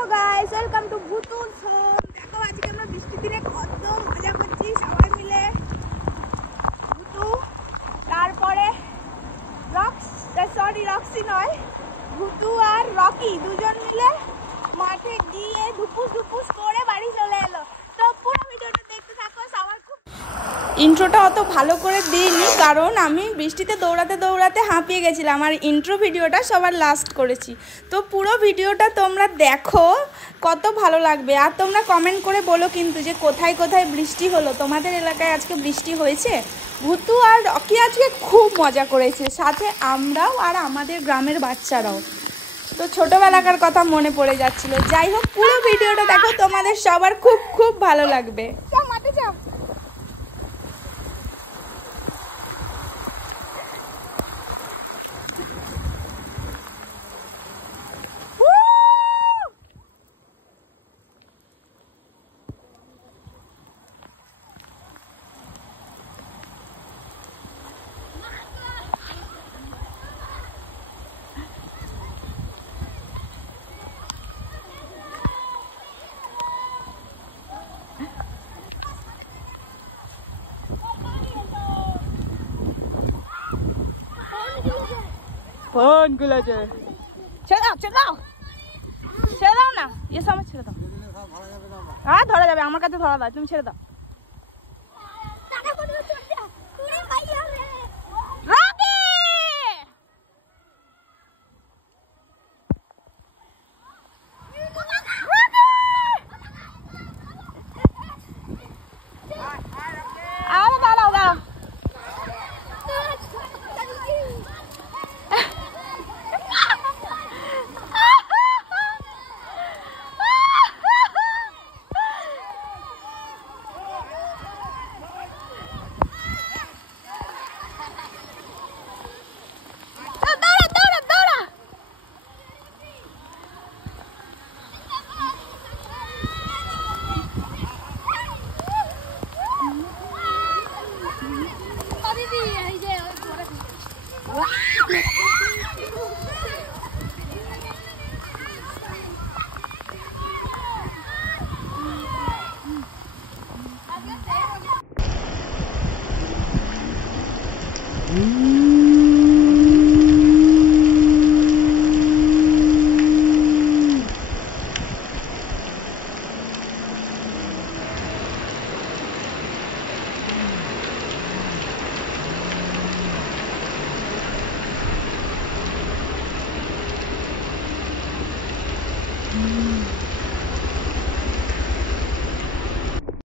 Hello guys, welcome to ভুতুস home. দেখো আজকে আমরা বৃষ্টির দিনে কত মজা করছি সবাই মিলে। ভুতু, তারপরে রক্সি নয়, ভুতু আর রকি দুজন মিলে মাঠে গিয়ে ধুপুস করে বাড়ি চলে এলো। তো পুরো ভিডিওটা দেখতে থাকো। সবার খুব ইন্ট্রোটা অত ভালো করে দিইনি, কারণ আমি বৃষ্টিতে দৌড়াতে হাঁপিয়ে গেছিলাম। আর ইন্ট্রো ভিডিওটা সবার লাস্ট করেছি। তো পুরো ভিডিওটা তোমরা দেখো, কত ভালো লাগবে। আর তোমরা কমেন্ট করে বলো কিন্তু যে কোথায় কোথায় বৃষ্টি হলো, তোমাদের এলাকায় আজকে বৃষ্টি হয়েছে। ভুতু আর রকি আজকে খুব মজা করেছে, সাথে আমরাও আর আমাদের গ্রামের বাচ্চারাও। তো ছোটোবেলাকার কথা মনে পড়ে যাচ্ছিল। যাই হোক, পুরো ভিডিওটা দেখো, তোমাদের সবার খুব খুব ভালো লাগবে। মাঠে যাও। ফোন গুলোছে ছেড়ে দাও না, ইয়ে সময় ছেড়ে দাও। হ্যাঁ ধরা যাবে, আমার কাছে ধরা দাও, তুমি ছেড়ে দাও।